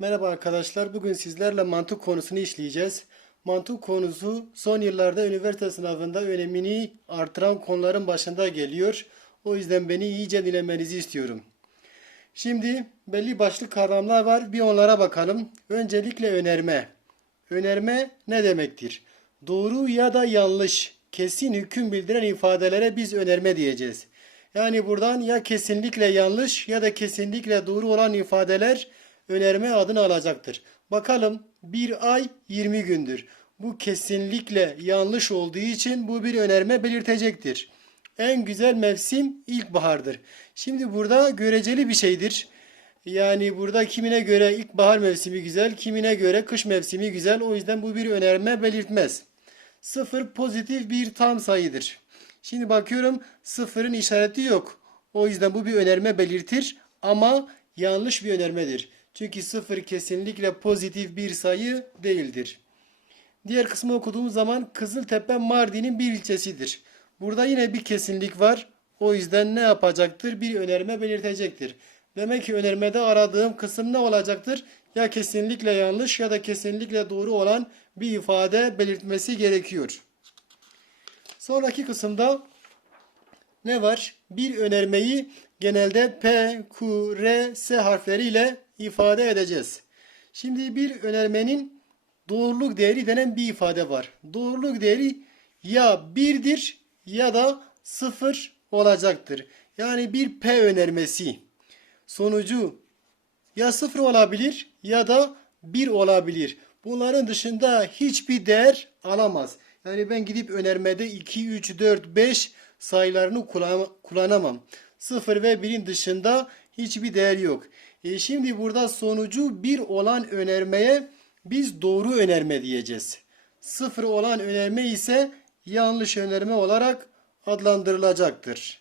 Merhaba arkadaşlar. Bugün sizlerle mantık konusunu işleyeceğiz. Mantık konusu son yıllarda üniversite sınavında önemini artıran konuların başında geliyor. O yüzden beni iyice dinlemenizi istiyorum. Şimdi belli başlı kavramlar var. Bir onlara bakalım. Öncelikle önerme. Önerme ne demektir? Doğru ya da yanlış, kesin hüküm bildiren ifadelere biz önerme diyeceğiz. Yani buradan ya kesinlikle yanlış ya da kesinlikle doğru olan ifadeler önerme adını alacaktır. Bakalım bir ay 20 gündür. Bu kesinlikle yanlış olduğu için bu bir önerme belirtecektir. En güzel mevsim ilkbahardır. Şimdi burada göreceli bir şeydir. Yani burada kimine göre ilkbahar mevsimi güzel, kimine göre kış mevsimi güzel. O yüzden bu bir önerme belirtmez. Sıfır pozitif bir tam sayıdır. Şimdi bakıyorum sıfırın işareti yok. O yüzden bu bir önerme belirtir ama yanlış bir önermedir. Çünkü sıfır kesinlikle pozitif bir sayı değildir. Diğer kısmı okuduğumuz zaman Kızıltepe Mardin'in bir ilçesidir. Burada yine bir kesinlik var. O yüzden ne yapacaktır? Bir önerme belirtecektir. Demek ki önermede aradığım kısım ne olacaktır? Ya kesinlikle yanlış ya da kesinlikle doğru olan bir ifade belirtmesi gerekiyor. Sonraki kısımda ne var? Bir önermeyi genelde P, Q, R, S harfleriyle ifade edeceğiz. Şimdi bir önermenin doğruluk değeri denen bir ifade var. Doğruluk değeri ya 1'dir ya da 0 olacaktır. Yani bir P önermesi sonucu ya 0 olabilir ya da 1 olabilir. Bunların dışında hiçbir değer alamaz. Yani ben gidip önermede 2, 3, 4, 5 sayılarını kullan- kullanamam. 0 ve 1'in dışında hiçbir değer yok. E şimdi burada sonucu 1 olan önermeye biz doğru önerme diyeceğiz. 0 olan önerme ise yanlış önerme olarak adlandırılacaktır.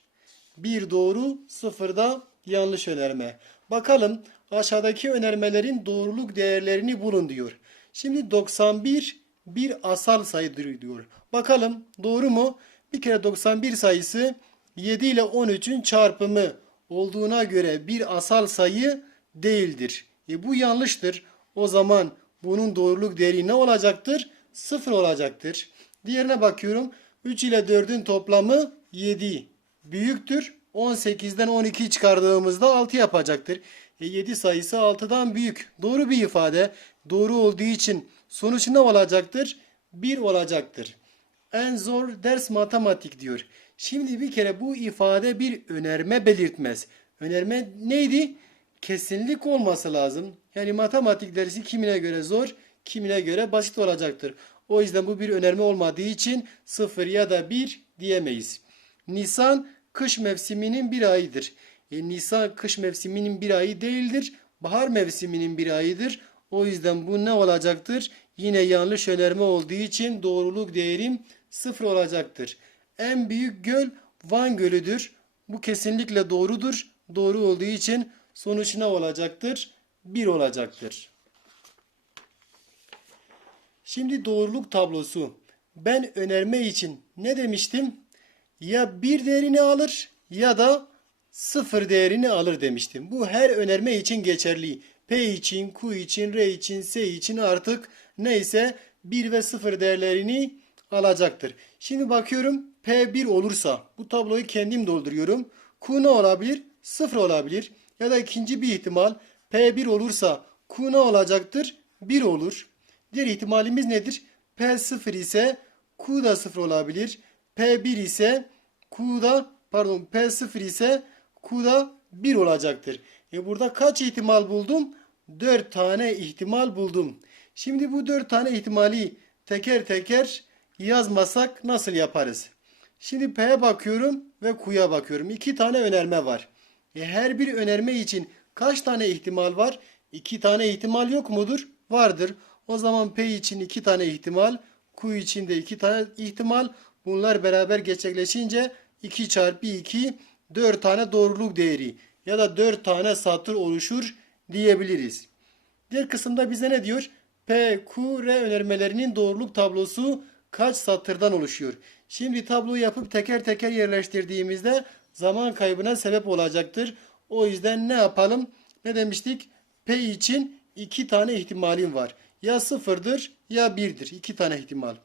Bir doğru, sıfırda yanlış önerme. Bakalım aşağıdaki önermelerin doğruluk değerlerini bulun diyor. Şimdi 91 bir asal sayıdır diyor. Bakalım doğru mu? Bir kere 91 sayısı 7 ile 13'ün çarpımı olduğuna göre bir asal sayı değildir. E bu yanlıştır. O zaman bunun doğruluk değeri ne olacaktır? 0 olacaktır. Diğerine bakıyorum. 3 ile 4'ün toplamı 7. Büyüktür. 18'den 12 çıkardığımızda 6 yapacaktır. E 7 sayısı 6'dan büyük. Doğru bir ifade. Doğru olduğu için sonuç ne olacaktır? 1 olacaktır. En zor ders matematik diyor. Şimdi bir kere bu ifade bir önerme belirtmez. Önerme neydi? Kesinlik olması lazım. Yani matematik dersi kimine göre zor, kimine göre basit olacaktır. O yüzden bu bir önerme olmadığı için 0 ya da 1 diyemeyiz. Nisan kış mevsiminin bir ayıdır. E, Nisan kış mevsiminin bir ayı değildir. Bahar mevsiminin bir ayıdır. O yüzden bu ne olacaktır? Yine yanlış önerme olduğu için doğruluk değerim 0 olacaktır. En büyük göl Van Gölü'dür. Bu kesinlikle doğrudur. Doğru olduğu için sonuç ne olacaktır? 1 olacaktır. Şimdi doğruluk tablosu. Ben önerme için ne demiştim? Ya bir değerini alır ya da sıfır değerini alır demiştim. Bu her önerme için geçerli. P için, Q için, R için, S için artık neyse 1 ve 0 değerlerini alacaktır. Şimdi bakıyorum P1 olursa bu tabloyu kendim dolduruyorum. Q ne olabilir? 0 olabilir. Ya da ikinci bir ihtimal P1 olursa Q ne olacaktır? 1 olur. Diğer ihtimalimiz nedir? P0 ise Q da 0 olabilir. P1 ise Q da pardon P0 ise Q da 1 olacaktır. E burada kaç ihtimal buldum? 4 tane ihtimal buldum. Şimdi bu 4 tane ihtimali teker teker yazmasak nasıl yaparız? Şimdi P'ye bakıyorum ve Q'ya bakıyorum. İki tane önerme var. E her bir önerme için kaç tane ihtimal var? İki tane ihtimal yok mudur? Vardır. O zaman P için iki tane ihtimal, Q için de iki tane ihtimal. Bunlar beraber gerçekleşince 2 çarpı 2 4 tane doğruluk değeri ya da 4 tane satır oluşur diyebiliriz. Diğer kısımda bize ne diyor? P, Q, R önermelerinin doğruluk tablosu kaç satırdan oluşuyor? Şimdi tabloyu yapıp teker teker yerleştirdiğimizde zaman kaybına sebep olacaktır. O yüzden ne yapalım? Ne demiştik? P için iki tane ihtimalim var. Ya sıfırdır ya birdir. İki tane ihtimal.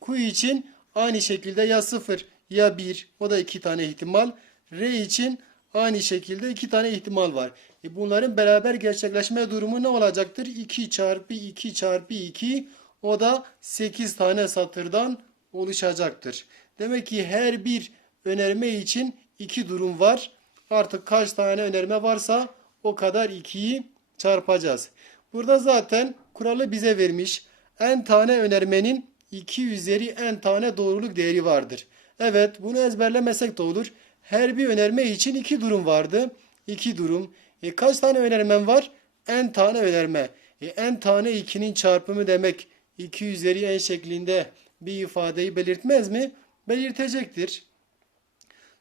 Q için aynı şekilde ya sıfır ya bir. O da iki tane ihtimal. R için aynı şekilde iki tane ihtimal var. E bunların beraber gerçekleşme durumu ne olacaktır? 2 çarpı 2 çarpı 2 o da 8 tane satırdan oluşacaktır. Demek ki her bir önerme için iki durum var. Artık kaç tane önerme varsa o kadar 2'yi çarpacağız. Burada zaten kuralı bize vermiş. En tane önermenin 2 üzeri en tane doğruluk değeri vardır. Evet bunu ezberlemesek de olur. Her bir önerme için iki durum vardı. İki durum. E, kaç tane önermem var? En tane önerme. E, en tane 2'nin çarpımı demek 2 üzeri en şeklinde bir ifadeyi belirtmez mi? Belirtecektir.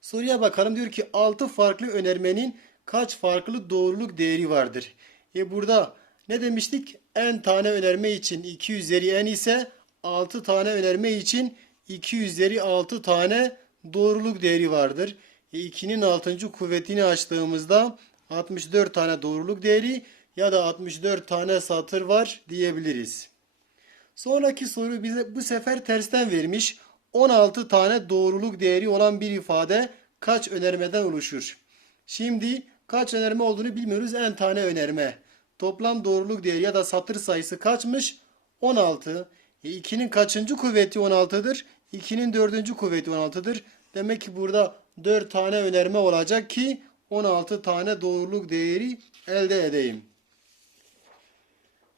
Soruya bakalım diyor ki 6 farklı önermenin kaç farklı doğruluk değeri vardır? E burada ne demiştik? En tane önerme için 2 üzeri n ise 6 tane önerme için 2 üzeri 6 tane doğruluk değeri vardır. E 2'nin 6. kuvvetini açtığımızda 64 tane doğruluk değeri ya da 64 tane satır var diyebiliriz. Sonraki soru bize bu sefer tersten vermiş. 16 tane doğruluk değeri olan bir ifade kaç önermeden oluşur? Şimdi kaç önerme olduğunu bilmiyoruz. En tane önerme. Toplam doğruluk değeri ya da satır sayısı kaçmış? 16. E 2'nin kaçıncı kuvveti 16'dır? 2'nin dördüncü kuvveti 16'dır. Demek ki burada 4 tane önerme olacak ki 16 tane doğruluk değeri elde edeyim.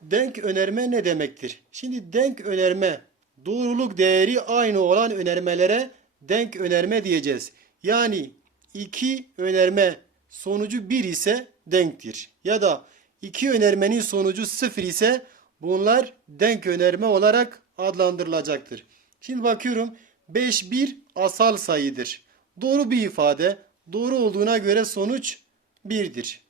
Denk önerme ne demektir? Şimdi denk önerme doğruluk değeri aynı olan önermelere denk önerme diyeceğiz. Yani iki önerme sonucu 1 ise denktir. Ya da iki önermenin sonucu 0 ise bunlar denk önerme olarak adlandırılacaktır. Şimdi bakıyorum 5 bir asal sayıdır. Doğru bir ifade. Doğru olduğuna göre sonuç 1'dir.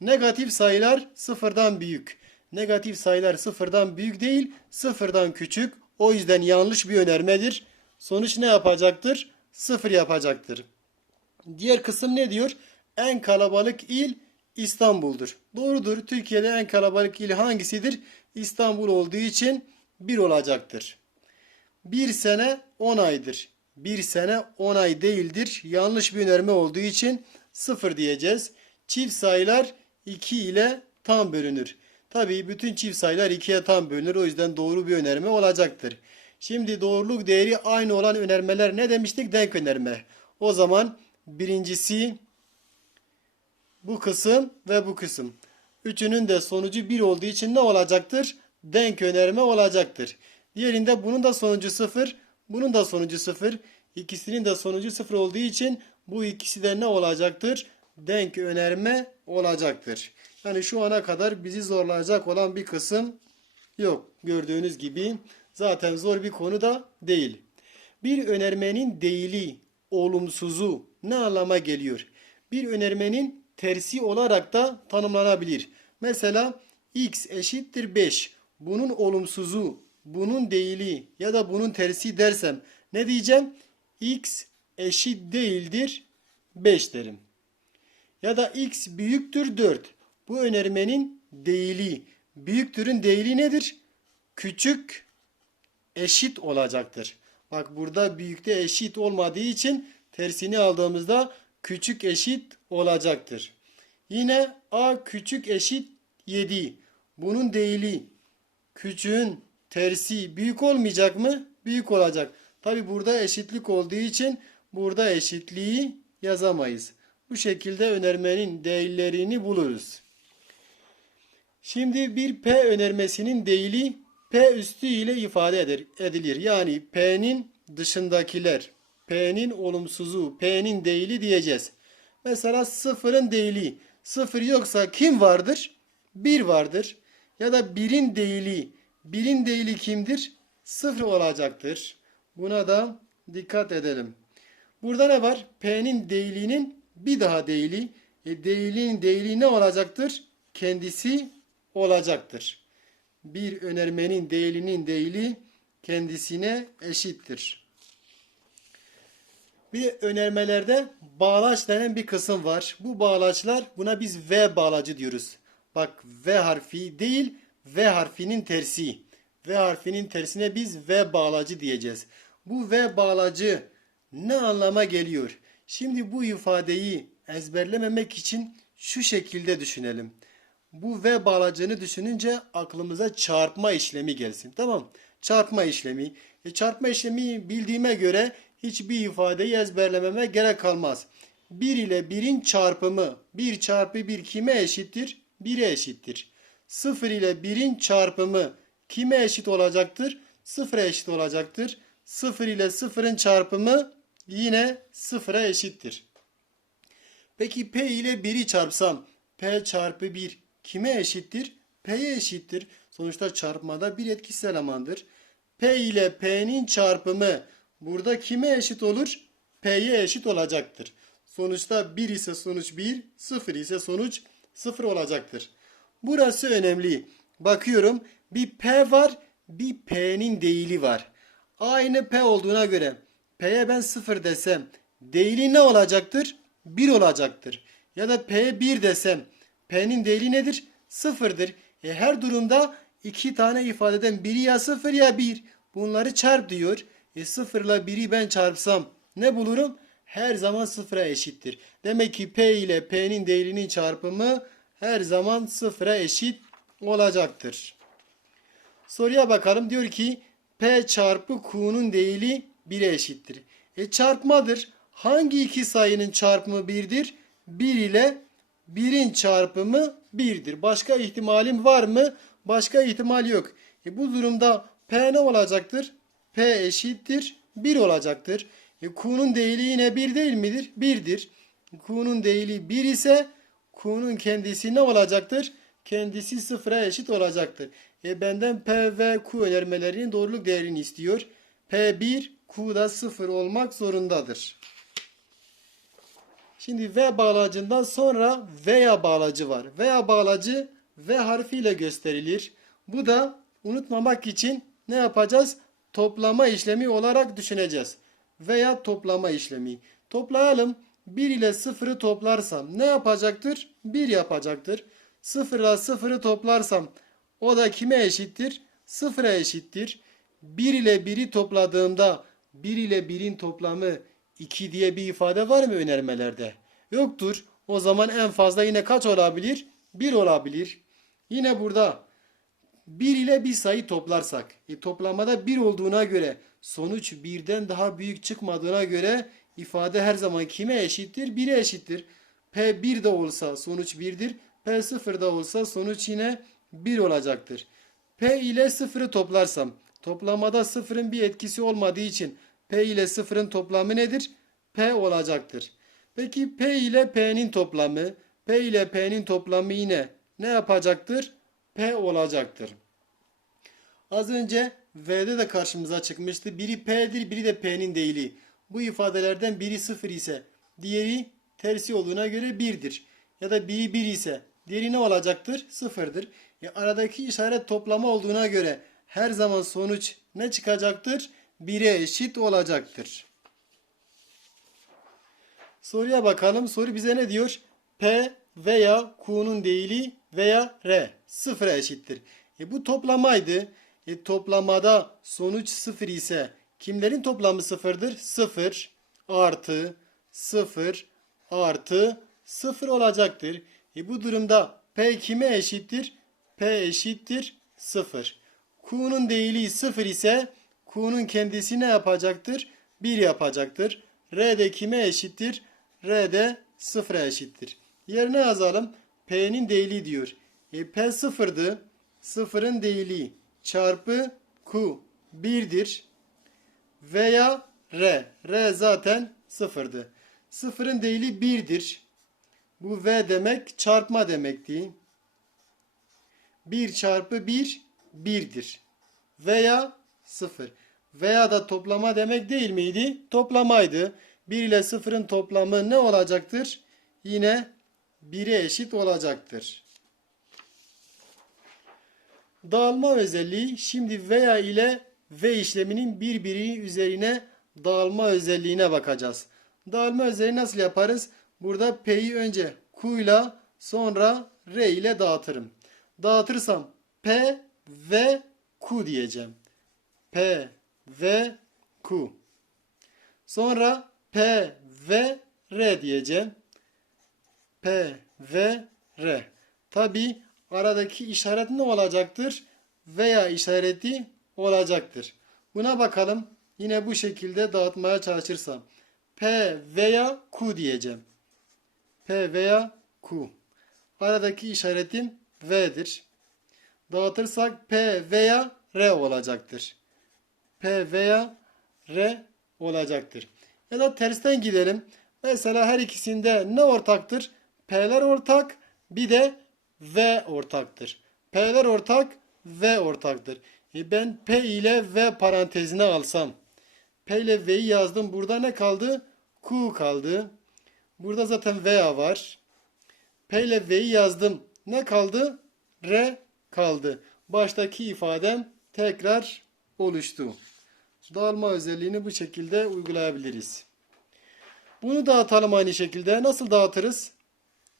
Negatif sayılar sıfırdan büyük. Negatif sayılar sıfırdan büyük değil, sıfırdan küçük. O yüzden yanlış bir önermedir. Sonuç ne yapacaktır? Sıfır yapacaktır. Diğer kısım ne diyor? En kalabalık il İstanbul'dur. Doğrudur. Türkiye'de en kalabalık il hangisidir? İstanbul olduğu için bir olacaktır. Bir sene 10 aydır. Bir sene 10 ay değildir. Yanlış bir önerme olduğu için sıfır diyeceğiz. Çift sayılar 2 ile tam bölünür. Tabii bütün çift sayılar 2'ye tam bölünür. O yüzden doğru bir önerme olacaktır. Şimdi doğruluk değeri aynı olan önermeler ne demiştik? Denk önerme. O zaman birincisi bu kısım ve bu kısım. Üçünün de sonucu 1 olduğu için ne olacaktır? Denk önerme olacaktır. Diğerinde bunun da sonucu 0, bunun da sonucu 0. İkisinin de sonucu 0 olduğu için bu ikisi de ne olacaktır? Denk önerme olacaktır. Yani şu ana kadar bizi zorlayacak olan bir kısım yok. Gördüğünüz gibi zaten zor bir konu da değil. Bir önermenin değili, olumsuzu ne anlama geliyor? Bir önermenin tersi olarak da tanımlanabilir. Mesela x eşittir 5. Bunun olumsuzu, bunun değili ya da bunun tersi dersem ne diyeceğim? x eşit değildir 5 derim. Ya da x büyüktür 4. Bu önermenin değili. Büyüktürün değili nedir? Küçük eşit olacaktır. Bak burada büyükte eşit olmadığı için tersini aldığımızda küçük eşit olacaktır. Yine a küçük eşit 7. Bunun değili küçüğün tersi büyük olmayacak mı? Büyük olacak. Tabi burada eşitlik olduğu için burada eşitliği yazamayız. Bu şekilde önermenin değillerini buluruz. Şimdi bir P önermesinin değili P üstü ile ifade edilir. Yani P'nin dışındakiler, P'nin olumsuzu, P'nin değili diyeceğiz. Mesela sıfırın değili. Sıfır yoksa kim vardır? Bir vardır. Ya da birin değili. Birin değili kimdir? Sıfır olacaktır. Buna da dikkat edelim. Burada ne var? P'nin değilinin bir daha değili. E, değilin değili ne olacaktır? Kendisi olacaktır. Bir önermenin değilinin değili kendisine eşittir. Bir de önermelerde bağlaç denen bir kısım var. Bu bağlaçlar buna biz V bağlacı diyoruz. Bak V harfi değil V harfinin tersi. V harfinin tersine biz V bağlacı diyeceğiz. Bu V bağlacı ne anlama geliyor? Şimdi bu ifadeyi ezberlememek için şu şekilde düşünelim. Bu V bağlacını düşününce aklımıza çarpma işlemi gelsin. Tamam. Çarpma işlemi. E, çarpma işlemi bildiğime göre hiçbir ifadeyi ezberlememe gerek kalmaz. 1 ile 1'in çarpımı 1 çarpı 1 kime eşittir? 1'e eşittir. 0 ile 1'in çarpımı kime eşit olacaktır? 0'a eşit olacaktır. 0 ile 0'ın çarpımı yine 0'a eşittir. Peki P ile 1'i çarpsam P çarpı 1 kime eşittir? P'ye eşittir. Sonuçta çarpmada bir etkisiz elemandır. P ile P'nin çarpımı burada kime eşit olur? P'ye eşit olacaktır. Sonuçta 1 ise sonuç 1, 0 ise sonuç 0 olacaktır. Burası önemli. Bakıyorum bir P var, bir P'nin değili var. Aynı P olduğuna göre P'ye ben 0 desem değili ne olacaktır? 1 olacaktır. Ya da P'ye 1 desem P'nin değili nedir? 0'dır. E her durumda iki tane ifadeden biri ya 0 ya 1. Bunları çarp diyor. E 0 ile 1'i ben çarpsam ne bulurum? Her zaman 0'a eşittir. Demek ki P ile P'nin değerinin çarpımı her zaman 0'a eşit olacaktır. Soruya bakalım. Diyor ki P çarpı Q'nun değili 1'e eşittir. E çarpmadır. Hangi iki sayının çarpımı 1'dir? 1 ile 1'in çarpımı 1'dir. Başka ihtimalim var mı? Başka ihtimal yok. E bu durumda P ne olacaktır? P eşittir 1 olacaktır. E Q'nun değili yine 1 değil midir? 1'dir. Q'nun değili 1 ise Q'nun kendisi ne olacaktır? Kendisi sıfıra eşit olacaktır. E benden P ve Q önermelerinin doğruluk değerini istiyor. P1, Q da 0 olmak zorundadır. Şimdi V bağlacından sonra veya bağlacı var. Veya bağlacı V harfiyle gösterilir. Bu da unutmamak için ne yapacağız? Toplama işlemi olarak düşüneceğiz. Veya toplama işlemi. Toplayalım. 1 ile 0'ı toplarsam ne yapacaktır? 1 yapacaktır. 0 ile 0'ı toplarsam o da kime eşittir? 0'a eşittir. 1 ile 1'i topladığımda 1 ile 1'in toplamı 2 diye bir ifade var mı önermelerde? Yoktur. O zaman en fazla yine kaç olabilir? 1 olabilir. Yine burada 1 ile bir sayı toplarsak, e, toplamada 1 olduğuna göre sonuç 1'den daha büyük çıkmadığına göre ifade her zaman kime eşittir? 1'e eşittir. P 1 de olsa sonuç 1'dir. P 0 da olsa sonuç yine 1 olacaktır. P ile 0'ı toplarsam toplamada 0'ın bir etkisi olmadığı için P ile 0'ın toplamı nedir? P olacaktır. Peki P ile P'nin toplamı, P ile P'nin toplamı yine ne yapacaktır? P olacaktır. Az önce V'de de karşımıza çıkmıştı. Biri P'dir, biri de P'nin değili. Bu ifadelerden biri 0 ise diğeri tersi olduğuna göre 1'dir. Ya da biri 1 ise diğeri ne olacaktır? 0'dır. E aradaki işaret toplama olduğuna göre her zaman sonuç ne çıkacaktır? 1'e eşit olacaktır. Soruya bakalım. Soru bize ne diyor? P veya Q'nun değili veya R sıfıra eşittir. E bu toplamaydı. E toplamada sonuç sıfır ise kimlerin toplamı sıfırdır? Sıfır artı sıfır artı sıfır olacaktır. E bu durumda P kime eşittir? P eşittir sıfır. Q'nun değili sıfır ise Q'nun kendisi ne yapacaktır? 1 yapacaktır. R de kime eşittir? R de sıfıra eşittir. Yerine yazalım. P'nin değili diyor. E, P sıfırdı. Sıfırın değili çarpı Q 1'dir. Veya R. R zaten sıfırdı. Sıfırın değili 1'dir. Bu V demek çarpma demekti. 1 çarpı 1 1'dir. Veya 0. Veya da toplama demek değil miydi? Toplamaydı. 1 ile 0'ın toplamı ne olacaktır? Yine 1'e eşit olacaktır. Dağılma özelliği şimdi veya ile ve işleminin birbiri üzerine dağılma özelliğine bakacağız. Dağılma özelliği nasıl yaparız? Burada P'yi önce Q ile sonra R ile dağıtırım. Dağıtırsam P ve Q diyeceğim. P ve Q. Sonra P ve R diyeceğim. P ve R. Tabi aradaki işaret ne olacaktır? Veya işareti olacaktır. Buna bakalım. Yine bu şekilde dağıtmaya çalışırsam. P veya Q diyeceğim. P veya Q. Aradaki işaretim V'dir. Dağıtırsak P veya R olacaktır. P veya R olacaktır. Ya da tersten gidelim. Mesela her ikisinde ne ortaktır? P'ler ortak, bir de V ortaktır. P'ler ortak, V ortaktır. E ben P ile V parantezine alsam. P ile V'yi yazdım. Burada ne kaldı? Q kaldı. Burada zaten V var. P ile V'yi yazdım. Ne kaldı? R kaldı. Baştaki ifadem tekrar oluştu. Dağılma özelliğini bu şekilde uygulayabiliriz. Bunu dağıtalım aynı şekilde. Nasıl dağıtırız?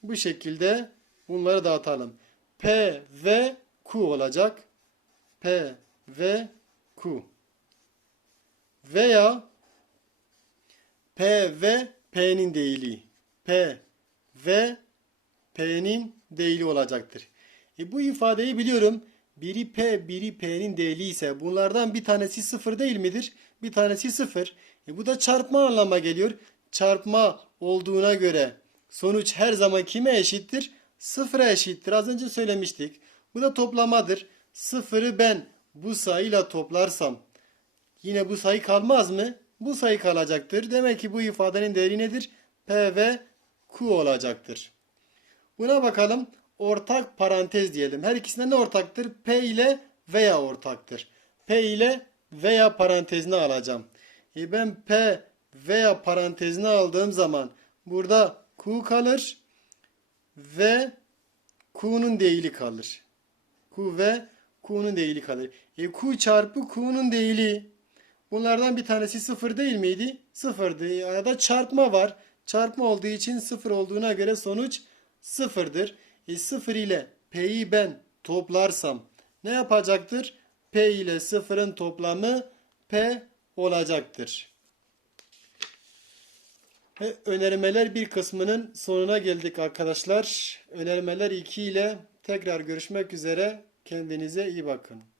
Bu şekilde bunları dağıtalım. P ve Q olacak. P ve Q. Veya P ve P'nin değili. P ve P'nin değili olacaktır. E bu ifadeyi biliyorum. Biri P, biri P'nin değili ise bunlardan bir tanesi sıfır değil midir? Bir tanesi sıfır. E bu da çarpma anlama geliyor. Çarpma olduğuna göre sonuç her zaman kime eşittir? Sıfıra eşittir. Az önce söylemiştik. Bu da toplamadır. Sıfırı ben bu sayıyla toplarsam yine bu sayı kalmaz mı? Bu sayı kalacaktır. Demek ki bu ifadenin değeri nedir? P ve Q olacaktır. Buna bakalım. Ortak parantez diyelim. Her ikisinde ne ortaktır? P ile veya ortaktır. P ile veya parantezine alacağım. E ben P veya parantezine aldığım zaman burada Q kalır ve Q'nun değili kalır. Q ve Q'nun değili kalır. E Q çarpı Q'nun değili. Bunlardan bir tanesi sıfır değil miydi? Sıfırdı. E, Arada çarpma var. Çarpma olduğu için sıfır olduğuna göre sonuç sıfırdır. E sıfır ile P'yi ben toplarsam ne yapacaktır? P ile sıfırın toplamı P olacaktır. Ve önermeler bir kısmının sonuna geldik arkadaşlar. Önermeler 2 ile tekrar görüşmek üzere. Kendinize iyi bakın.